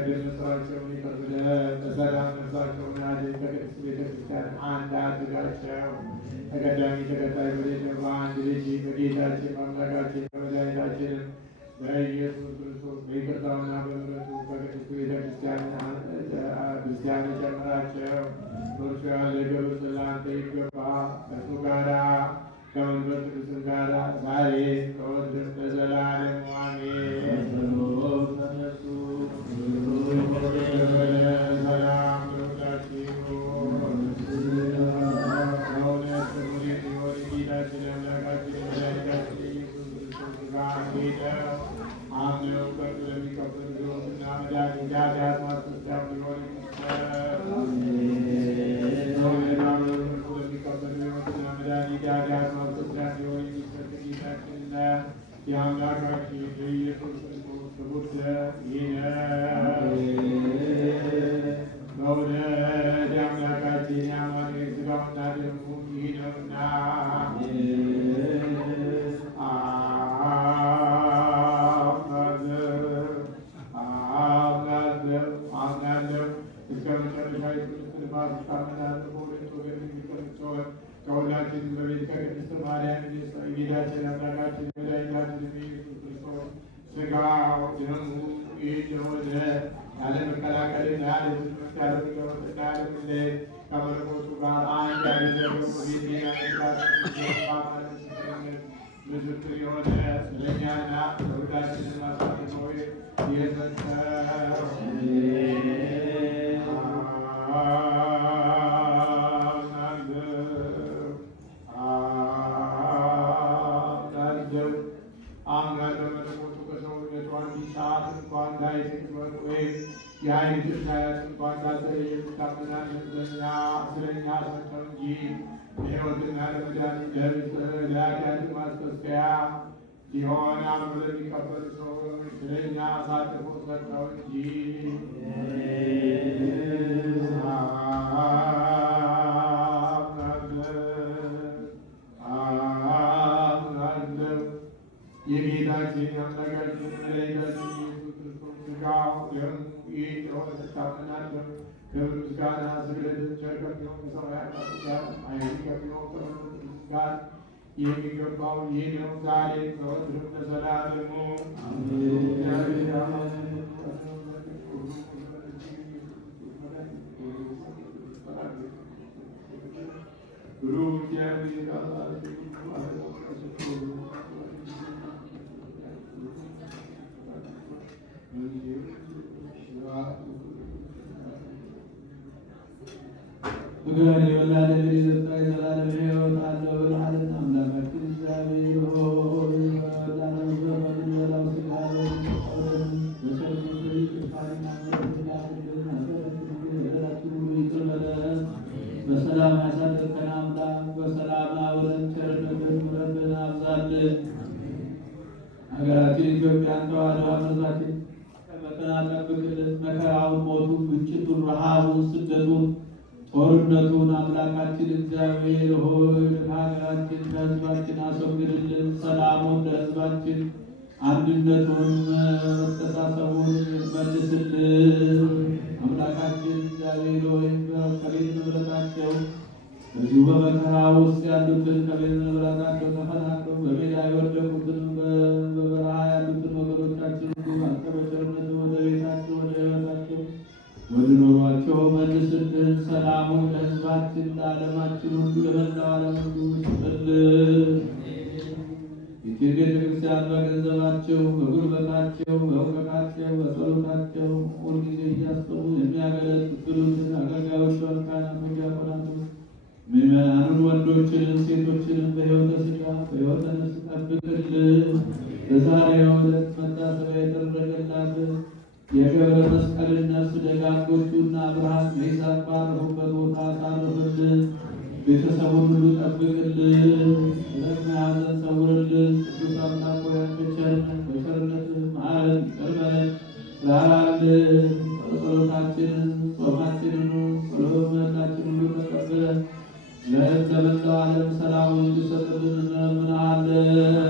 የተቀደሰ ስራቸውን ይቅር ብለህ በሰላም ነፍሳቸውን አድን። በቅድስት ቤተክርስቲያን አንድ አድርጋቸው። ተቀዳሚ ተከታይ በሌለው በአንድ ልጅ በጌታችን በአምላካችን በመድኃኒታችንም በኢየሱስ ክርስቶስ በይቅርታውና በምሕረቱ በቅድስት ቤተክርስቲያን ክርስቲያን ጨምራቸው። በእርሱ ያለ ክብር ለአንተ ይገባል። ከእሱ ጋራ ከመንፈስ ቅዱስም ጋራ ዛሬ ዘወትርም ለዘላለሙ አሜን። ተነሱ። ሰላም ለሁላችሁ ይሁን። በእውነት ክቡር የሚሆን ጌታችን አምላካችን መድኃኒታችን ኢየሱስ ክርስቶስ ሥጋ ሄደው አምነው ከእርሱ ለሚቀበሉ ሕይወትና መድኃኒት ኃጢአት ማስተስሪያ ሊሆን የአምላካችን የኢየሱስ ክርስቶስ ክቡር ደም ይህ ነው። በእውነት የአምላካችን የአማኑኤል ሥጋውና ደሙ ይህ ነውና አምናለሁ እስከ መጨረሻ የትንፋስ ታመናለሁ። በሁለት ወገን የሚቀመጥ ሲሆን ከሁላችንም በቤት ከቅድስት ማርያም ጌታችን አምላካችን መድኃኒታችን ኢየሱስ ክርስቶስ ሥጋው ደሙ ይህ የሆነ ያለ መከላከልና ያለ ትምህርት ያለ መለወጥና ያለ መለየት ከመለኮቱ ጋር አንድ ያደረገው ቤት ምስክር የሆነ ስለኛና ለሁላችንም አሳልፎ የሰጠው የአይን ትርሳያት እንኳን እንዳልተለየ ታምናለህ። ስለኛ ሰጠው እንጂ ለሕይወትና ለመድኃኒት ለኃጢአት ማስተስሪያ ሊሆን አምኖ ለሚቀበሉ ሰዎች ስለኛ አሳልፎ ሰጠው እንጂ አምናለሁ። የጌታችን የአምላካችን መድኃኒታችን ኢየሱስ ክርስቶስ ሥጋው ደሙ ይህ የሆነ ታምናለሁ። ክብር ምስጋና ስግደትን ቸር ከሚሆን ከሰማያት ጋር ኃይል ከሚሆን ከመንፈስ ቅዱስ ጋር የሚገባው ይህ ነው። ዛሬ ዘወትርም ለዘላለሙ ምግብን የበላ የጠጣ የዘላለም ሕይወት አለው ብለሃልና አምላካችን እግዚአብሔር ሆይ በምንበላው ሥጋ በቸርነትህ ይቅርታህና ምሕረትህን ሁሉ ይቅር በለን። በሰላም ያሳደርከን አምላክ በሰላም አውለን። ቸርነትህን ምሕረትህን አብዛልን። ሀገራችን ኢትዮጵያን ተዋሕዶ ሃይማኖታችን ከፈተና ጠብቅልን። መከራውን፣ ሞቱን፣ ግጭቱን፣ ረሃቡን፣ ስደቱን፣ ጦርነቱን አምላካችን እግዚአብሔር ሆይ ከሀገራችን ከሕዝባችን አስወግድልን። ሰላሙን ለሕዝባችን፣ አንድነቱን፣ መተሳሰቡን መልስልን። አምላካችን እግዚአብሔር ሆይ ከቤት ንብረታቸው በዚሁ በመከራ ውስጥ ያሉትን ከቤት ንብረታቸው ተፈናቅለው በሜዳ የወደቁትን በበረሃ ያሉትን ወገኖቻችን አንተ በቸርነትህ ወደ ቤታቸው ወደ ሕይወታቸው ወደ ኑሯቸው መልስልን። ሰላሙን ለሕዝባችን ለዓለማችን ሁሉ ለመላው ዓለም ሁሉ ስጥልን። ይህችን ቤተክርስቲያን በገንዘባቸው በጉልበታቸው በእውቀታቸው በጸሎታቸው ሁልጊዜ እያሰቡ የሚያገለግሉትን አገልጋዮቿን ካህናት፣ ዲያቆናቱን፣ ምዕመናኑን ወንዶችንም ሴቶችንም በሕይወተ ሥጋ በሕይወተ ነፍስ ጠብቅልን። በዛሬው ዕለት መታሰቢያ የተደረገላት የገብረ መስቀልን ነፍስ ደጋጎቹና አብርሃም ይስሐቅ ባረፉበት ቦታ አሳርፍልን። ቤተሰቡን ሁሉ ጠብቅልን። ለሚያዘን ሰውርልን። ቅዱስ አምላክ ሆይ በቸርነትህ ማረን፣ ይቅር በለን፣ ራራልን። ጸሎታችንን፣ ጾማችንን፣ ጸሎታችንን ሁሉ ተቀብለን ለመላው ዓለም ሰላሙን እንዲሰጥልን እንለምንሃለን።